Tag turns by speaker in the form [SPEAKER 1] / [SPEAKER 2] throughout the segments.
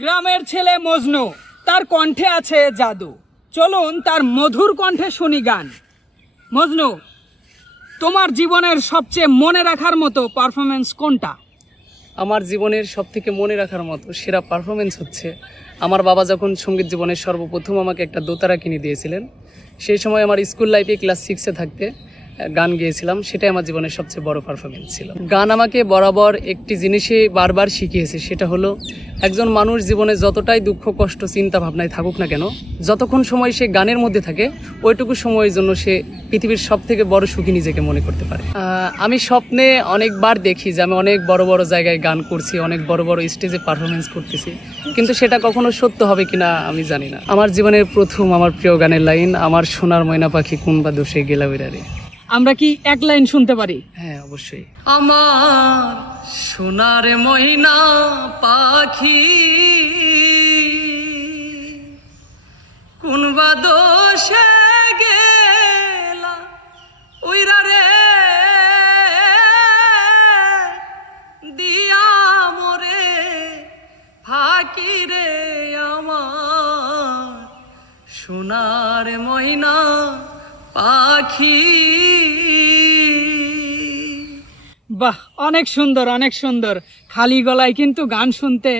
[SPEAKER 1] গ্রামের ছেলে মজনু, তার কণ্ঠে আছে জাদু। চলুন তার মধুর কণ্ঠে শুনি গান। মজনু, তোমার জীবনের সবচেয়ে মনে রাখার মতো পারফরমেন্স কোনটা?
[SPEAKER 2] আমার জীবনের সব থেকে মনে রাখার মতো সেরা পারফরমেন্স হচ্ছে, আমার বাবা যখন সংগীত জীবনের সর্বপ্রথম আমাকে একটা দোতারা কিনে দিয়েছিলেন, সেই সময় আমার স্কুল লাইফে ক্লাস সিক্সে থাকতে গান গেয়েছিলাম, সেটাই আমার জীবনের সবচেয়ে বড় পারফরমেন্স ছিল। গান আমাকে বরাবর একটি জিনিসে বারবার শিখিয়েছে, সেটা হলো একজন মানুষ জীবনে যতটাই দুঃখ, কষ্ট, চিন্তা ভাবনায় থাকুক না কেন, যতক্ষণ সময় সে গানের মধ্যে থাকে, ওইটুকু সময়ের জন্য সে পৃথিবীর সব থেকে বড় সুখী নিজেকে মনে করতে পারে। আমি স্বপ্নে অনেকবার দেখি যে আমি অনেক বড় বড় জায়গায় গান করছি, অনেক বড় বড় স্টেজে পারফরমেন্স করতেছি, কিন্তু সেটা কখনো সত্য হবে কিনা আমি জানি না। আমার জীবনের প্রথম আমার প্রিয় গানের লাইন আমার সোনার ময়না পাখি কোন বা দোষে গেলা বেড়ারে
[SPEAKER 1] আমরা কি এক লাইন শুনতে পারি?
[SPEAKER 2] হ্যাঁ অবশ্যই। আমার সোনার মহিনা পাখি কোন বা দোষে গেলা উইরা রে? দিয়া মোরে ফাঁকি রে আমার সোনার ময়না পাখি।
[SPEAKER 1] বাহ, অনেক সুন্দর অনেক সুন্দর। খালি গলায় কিন্তু গান শুনতে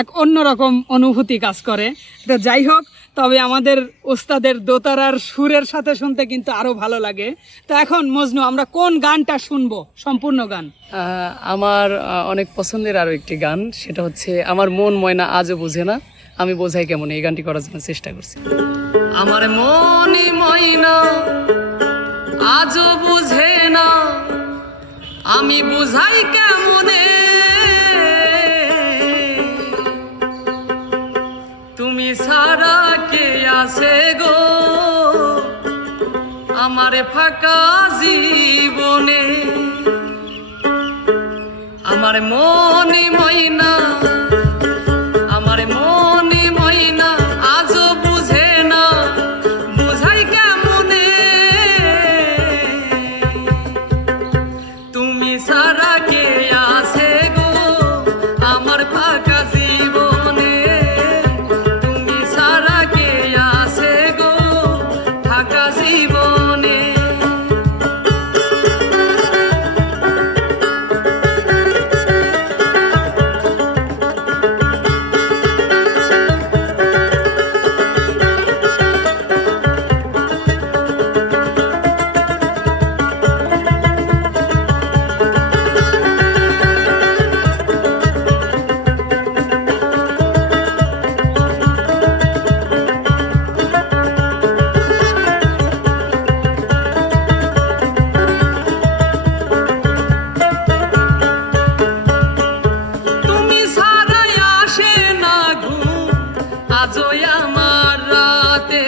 [SPEAKER 1] এক অন্যরকম অনুভূতি কাজ করে। তো যাই হোক, তবে আমাদের ওস্তাদের দোতারার সুরের সাথে শুনতে কিন্তু আরও ভালো লাগে। তো এখন, মজনু, আমরা কোন গানটা শুনব? সম্পূর্ণ গান।
[SPEAKER 2] আমার অনেক পছন্দের আরও একটি গান, সেটা হচ্ছে, আমার মন ময়না আজও বুঝে না। আমি বোঝাই কেমন, এই গানটি করার জন্য চেষ্টা করছি। আমার মনি ময়না, আজও বুঝে না। আমি বুঝাই কেমনে? তুমি সারা কে আসে গো? আমার ফাঁকা জীবনে। আমার মনে ময়না আজও আমার রাতে